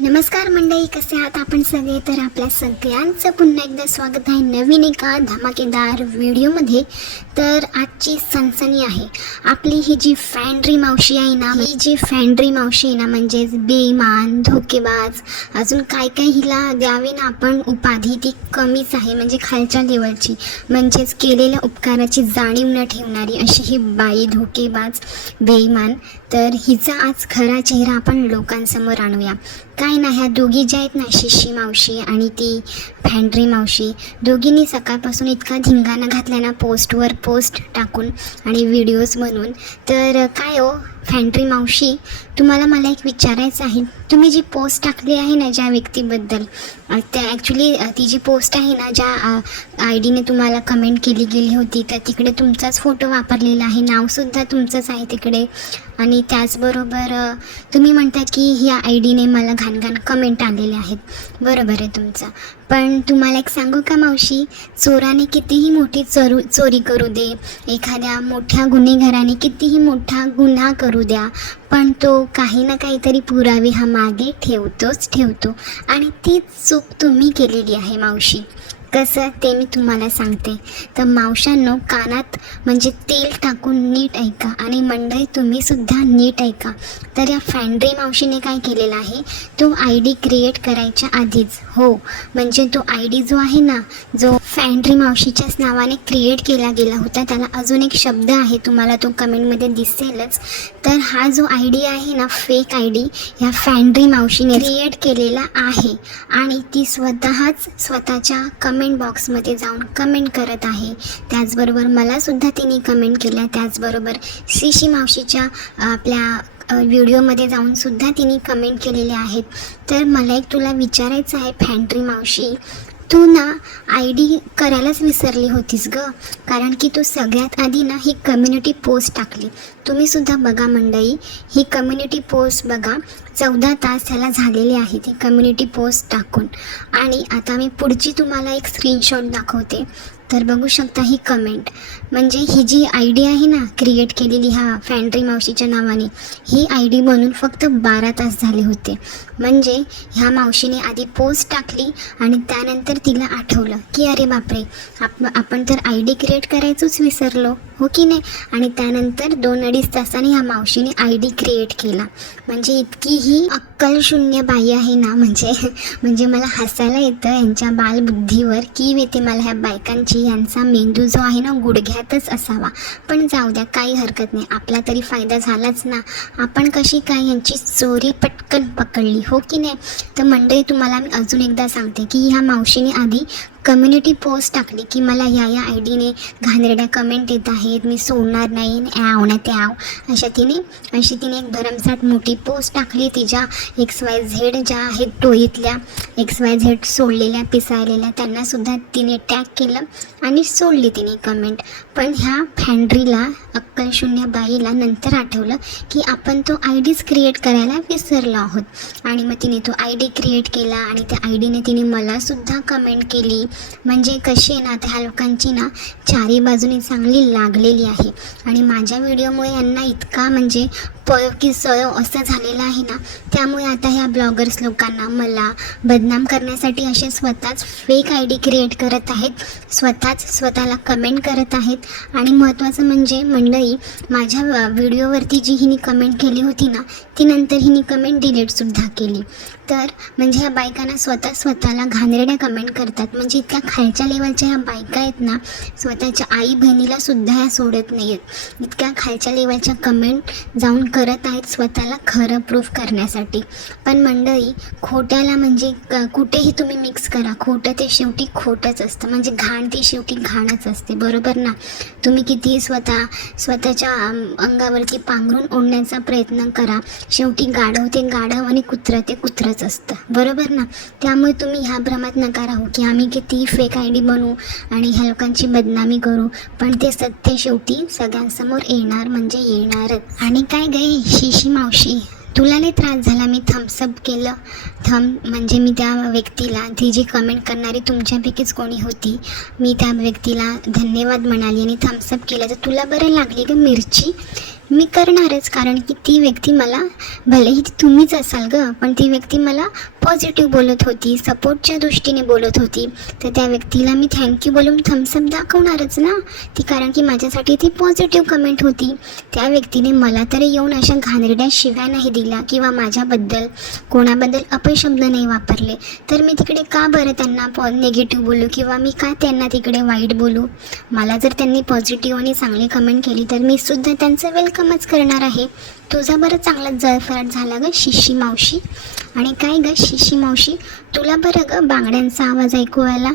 नमस्कार मंडळी, कसे आहात आपण सगळे? तर आपल्या सगळ्यांचं पुन्हा एकदा स्वागत आहे नवीन एका धमाकेदार व्हिडिओमध्ये. तर आजची सनसनी आहे आपली ही जी फॅन्ड्री मावशी आहे ना, म्हणजेच बेईमान, धोकेबाज, अजून काय काय हिला द्यावे ना आपण उपाधी, ती कमीच आहे, म्हणजे खालच्या लेवलची, म्हणजेच केलेल्या उपकाराची जाणीव न ठेवणारी अशी ही बाई धोकेबाज, बेईमान. तर हिचा आज खरा चेहरा आपण लोकांसमोर आणूया. काय ना, ह्या दोघी ज्या आहेत ना, शिशी मावशी आणि ती फॅन्ड्री मावशी, दोघींनी सकाळपासून इतका धिंगाणा घातला ना, पोस्टवर पोस्ट टाकून आणि व्हिडिओज बनवून. तर काय हो फॅन्ड्री मावशी, तुम्हाला मला एक विचारायचं आहे. तुम्ही जी पोस्ट टाकली आहे ना ज्या व्यक्तीबद्दल, त्या ॲक्च्युली ती जी पोस्ट आहे ना, ज्या आय डीने तुम्हाला कमेंट केली गेली होती, तर तिकडे तुमचाच फोटो वापरलेला आहे, नावसुद्धा तुमचंच आहे तिकडे. आणि त्याचबरोबर तुम्ही म्हणता की ह्या आय डीने मला घाण कमेंट आलेले आहेत. बरोबर आहे तुमचं, पण तुम्हाला एक सांगू का मावशी, चोराने कितीही मोठी चोरी करू दे, एखाद्या मोठ्या गुन्हेगाराने कितीही मोठा गुन्हा करू द्या, पण तो काही ना काहीतरी पुरावे हा मागे ठेवतो. आणि तीच चूक तुम्ही केलेली आहे मावशी. कसं ते मी तुम्हाला सांगते. तर मावशांनो, कानात म्हणजे तेल टाकून नीट ऐका, आणि मंडळी तुम्हीसुद्धा नीट ऐका. तर या फॅन्ड्री मावशीने काय केलेलं आहे, तो आय डी क्रिएट करायच्या आधीच, हो म्हणजे तो आय डी जो आहे ना, जो फॅन्ड्री मावशीच्याच नावाने क्रिएट केला गेला होता, त्याला अजून एक शब्द आहे, तुम्हाला तो कमेंटमध्ये दिसेलच. तर हा जो आय डी आहे ना, फेक आय डी, ह्या फॅन्ड्री मावशीने क्रिएट केलेला आहे, आणि ती स्वतःच्या कमेंट बॉक्समध्ये जाऊन कमेंट करत आहे. त्याचबरोबर मलासुद्धा तिने कमेंट केल्या, त्याचबरोबर शिशी मावशीच्या आपल्या व्हिडिओमध्ये जाऊन सुद्धा तिने कमेंट केलेले आहेत. तर मला एक तुला विचारायचं आहे फॅन्ड्री मावशी, तू ना आय डी करायलाच विसरली होतीस ग, कारण की तू सगळ्यात आधी ना ही कम्युनिटी पोस्ट टाकली. तुम्हीसुद्धा बघा मंडळी, ही कम्युनिटी पोस्ट बघा, 14 तास त्याला झालेले आहे ती कम्युनिटी पोस्ट टाकून. आणि आता मी पुढची तुम्हाला एक स्क्रीनशॉट दाखवते. तर बघू शकता ही कमेंट, म्हणजे ही जी आय डी आहे ना क्रिएट केलेली ह्या फॅन्ड्री मावशीच्या नावाने, ही आय डी बनून फक्त 12 तास झाले होते. म्हणजे ह्या मावशीने आधी पोस्ट टाकली आणि त्यानंतर तिला आठवलं की अरे बापरे, आपण तर आय डी क्रिएट करायचंच विसरलो, हो की नाही. आणि त्यानंतर 2-2.5 तासाने ह्या मावशीने आय डी क्रिएट केला. म्हणजे इतकी ही अक्कलशून्य बाई आहे ना, म्हणजे मला हसायला येतं यांच्या बालबुद्धीवर, की येते मला ह्या बायकांची. यांचा मेंदू जो आहे ना गुडघ्यातच असावा. पण जाऊ द्या, काही हरकत नाही, आपला तरी फायदा झालाच ना. आपण कशी काय यांची चोरी पटकन पकडली, हो की नाही. तर मंडळी, तुम्हाला मी अजून एकदा सांगते की ह्या मावशीने आधी कम्युनिटी पोस्ट टाकली की मला या आय डीने घाणेरड्या कमेंट येत आहेत, मी सोडणार नाही, ना त्याव, अशी तिने एक भरमसाठ मोठी पोस्ट टाकली. तिच्या XYZ ज्या आहेत टोळीतल्या, XYZ सोडलेल्या पिसाळलेल्या, त्यांनासुद्धा तिने टॅग केलं आणि सोडली तिने कमेंट. पण ह्या फॅन्ड्रीला, अक्कलशून्य बाईला नंतर आठवलं की आपण तो आय डीच क्रिएट करायला विसरलो आहोत. आणि मग तिने तो आय डी क्रिएट केला आणि त्या आय डीने तिने मलासुद्धा कमेंट केली. म्हणजे कशी आहे ना, त्या लोकांची ना चारी बाजूनी चांगली लागलेली आहे. आणि माझ्या व्हिडिओमुळे यांना इतका म्हणजे पळ की सळ असं झालेलं आहे ना, त्यामुळे आता ह्या ब्लॉगर्स लोकांना मला बदनाम करण्यासाठी असे स्वतःच फेक आय डी क्रिएट करत आहेत, स्वतःला कमेंट करत आहेत. आणि महत्त्वाचं म्हणजे मंडळी, माझ्या व्हिडिओवरती जी हिने कमेंट केली होती ना, ती नंतर हिने कमेंट डिलीटसुद्धा केली. तर म्हणजे ह्या बायकांना स्वतःला घाणेरड्या कमेंट करतात. म्हणजे इतक्या खालच्या लेवलच्या ह्या बायका आहेत ना, स्वतःच्या आई बहिणीला सुद्धा ह्या सोडत नाही आहेत. इतक्या खालच्या लेवलच्या कमेंट जाऊन करत आहेत स्वतःला खरं प्रूफ करण्यासाठी. पण मंडळी, खोट्याला म्हणजे कुठेही तुम्ही मिक्स करा, खोटं ते शेवटी खोटंच असतं, म्हणजे घाण ती शेवटी घाणच असते, बरोबर ना. तुम्ही कितीही स्वतःच्या अंगावरती पांघरून ओढण्याचा प्रयत्न करा, शेवटी गाढव ते गाढव आणि कुत्रं ते कुत्रंच असतं, बरोबर ना. त्यामुळे तुम्ही ह्या भ्रमात नका राहू की आम्ही किती फेक आय डी बनवू आणि ह्या लोकांची बदनामी करू, पण ते सत्य शेवटी सगळ्यांसमोर येणार म्हणजे येणारच. आणि काय गं शिशी मावशी, तुला लई त्रास झाला, मी थम्सअप केलं, म्हणजे मी त्या व्यक्तीला, ती जी कमेंट करणारी तुमच्यापैकीच कोणी होती, मी त्या व्यक्तीला धन्यवाद म्हणाली आणि थम्सअप केलं, तर तुला बरं लागली गं मिरची. मी करणारच, कारण की ती व्यक्ती मला, भलेही ती तुम्हीच असाल गं, पण ती व्यक्ती मला पॉझिटिव्ह बोलत होती, सपोर्टच्या दृष्टीने बोलत होती, तर त्या व्यक्तीला मी थँक्यू बोलून थम्सअप दाखवणारच ना ती, कारण की माझ्यासाठी ती पॉझिटिव्ह कमेंट होती. त्या व्यक्तीने मला तरी येऊन अशा घाणेरड्या शिव्या नाही दिल्या किंवा माझ्याबद्दल कोणाबद्दल अपशब्द नाही वापरले, तर मी तिकडे का बरं त्यांना निगेटिव्ह बोलू किंवा मी का त्यांना तिकडे वाईट बोलू. मला जर त्यांनी पॉझिटिव्ह आणि चांगली कमेंट केली तर मी सुद्धा त्यांचं वेलकमच करणार आहे. तुझा बरं चांगला जळफळाट झाला गं शिशी मावशी. आणि काय गं शिशी मावशी, तुला बरं गं बांगड्यांचा आवाज ऐकू आला?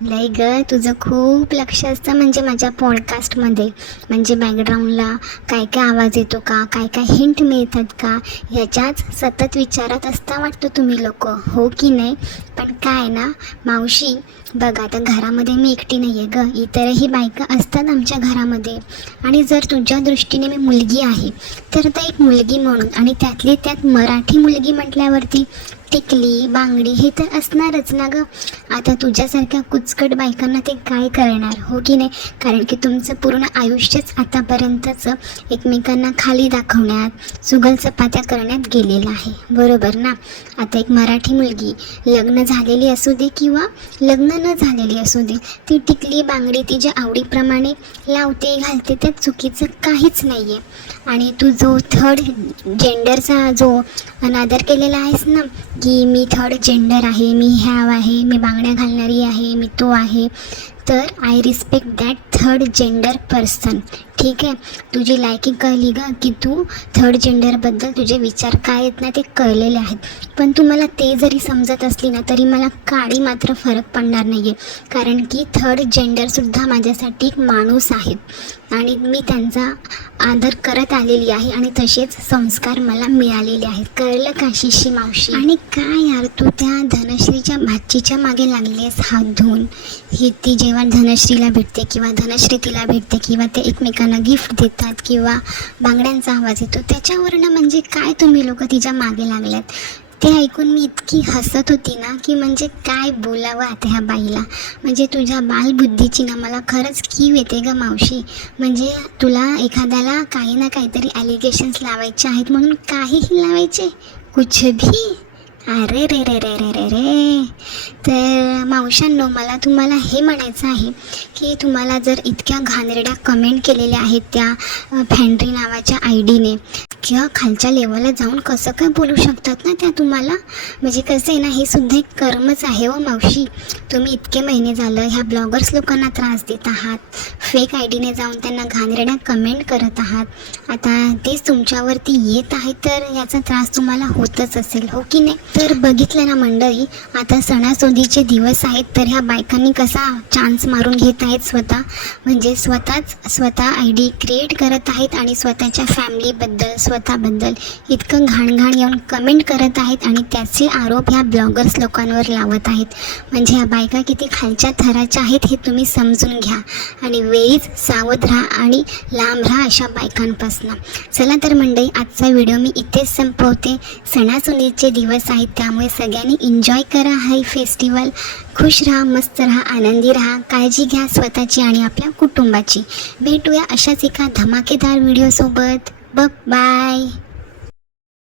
लय गं, तुझं खूप लक्ष असतं म्हणजे माझ्या पॉडकास्टमध्ये, म्हणजे बॅकग्राऊंडला काय काय आवाज येतो का, काय काय हिंट मिळतात का, ह्याच्याच सतत विचारात असता वाटतं तुम्ही लोक, हो की नाही. पण काय ना मावशी, बघ आता घरामध्ये मी एकटी नाही आहे गं, इतरही बायका असतात आमच्या घरामध्ये. आणि जर तुझ्या दृष्टीने मी मुलगी आहे तर आता एक मुलगी म्हणून, आणि त्यातली त्यात मराठी मुलगी म्हटल्यावरती टिकली बांगडी हे तर असणारच ना गं. आता तुझ्यासारख्या कुचकट बायकांना ते काय करणार, हो की नाही. कारण की तुमचं पूर्ण आयुष्यच आतापर्यंतचं एकमेकांना खाली दाखवण्यात, चुगलचपात्या करण्यात गेलेलं आहे, बरोबर ना. आता एक मराठी मुलगी लग्न झालेली असू दे किंवा लग्न न झालेली असू दे, ती टिकली बांगडी तिच्या आवडीप्रमाणे लावते घालते, त्यात चुकीचं काहीच नाही आहे. आणि तू जो थर्ड जेंडरचा जो अनादर केलेला आहेस ना, की मी थर्ड जेंडर आहे, मी ह्याव आहे, मी बांगड्या घालणारी आहे, मी तो आहे, तर I respect that third gender person. ठीक आहे, तुझी लायकी कळली गं, की तू थर्ड जेंडरबद्दल तुझे विचार काय आहेत ना ते कळलेले आहेत. पण तू मला ते जरी समजत असली ना तरी मला काडी मात्र फरक पडणार नाही आहे, कारण की थर्ड जेंडरसुद्धा माझ्यासाठी एक माणूस आहेत आणि मी त्यांचा आदर करत आलेली आहे आणि तसेच संस्कार मला मिळालेले आहेत. कळलं का शिशी मावशी. आणि काय यार, तू त्या धनश्रीच्या भाचीच्या मागे लागलेस हात धुवून. ही ती जेव्हा धनश्रीला भेटते किंवा धनश्री तिला भेटते किंवा ते एकमेकांना गिफ्ट देतात किंवा बांगड्यांचा आवाज येतो, त्याच्यावरनं म्हणजे काय तुम्ही लोक तिच्या मागे लागल्यात. ते ऐकून मी इतकी हसत होती ना, की म्हणजे काय बोलावं आता ह्या बाईला. म्हणजे तुझ्या बालबुद्धीची ना मला खरंच कीव येते गं मावशी. म्हणजे तुला एखाद्याला काही ना काहीतरी ॲलिगेशन्स लावायचे आहेत म्हणून काहीही लावायचे, कुछ भी. अरे रे रे रे रे रे रे. तर मावशांनो, मला तुम्हाला हे म्हणायचं आहे की तुम्हाला जर इतक्या घाणेरड्या कमेंट केलेल्या आहेत त्या फॅन्ड्री नावाच्या आयडीने, किंवा खालच्या लेवलला जाऊन कसं काय बोलू शकतात ना त्या तुम्हाला. म्हणजे कसं आहे ना, हे सुद्धा एक कर्मच आहे हो मावशी. तुम्ही इतके महिने झालं ह्या ब्लॉगर्स लोकांना त्रास देत आहात, फेक आयडीने जाऊन त्यांना घाणेरड्या कमेंट करत आहात. आता तेच तुमच्यावरती येत आहे तर याचा त्रास तुम्हाला होतच असेल, हो की नाही. तर बघितलं ना मंडळी, आता सणासुदीचे दिवस आहेत तर ह्या बायकांनी कसा चान्स मारून घेत आहेत स्वतः, म्हणजे स्वतः आय डी क्रिएट करत आहेत आणि स्वतःच्या फॅमिलीबद्दल स्वतःबद्दल इतकं घाण येऊन कमेंट करत आहेत आणि त्याचे आरोप ह्या ब्लॉगर्स लोकांवर लावत आहेत. म्हणजे ह्या बायका किती खालच्या थराच्या आहेत हे तुम्ही समजून घ्या आणि वेळीच सावध राहा आणि लांब राहा अशा बायकांपासून. चला तर मंडळी, आजचा व्हिडिओ मी इथेच संपवते. सणासुदीचे दिवस आहेत त्यामुळे सगळ्यांनी एन्जॉय करा हा फेस्टिवल. खुश राहा, मस्त राहा, आनंदी राहा, काळजी घ्या स्वतःची आणि आपल्या कुटुंबाची. भेटूया अशाच एका धमाकेदार व्हिडिओसोबत. बाय.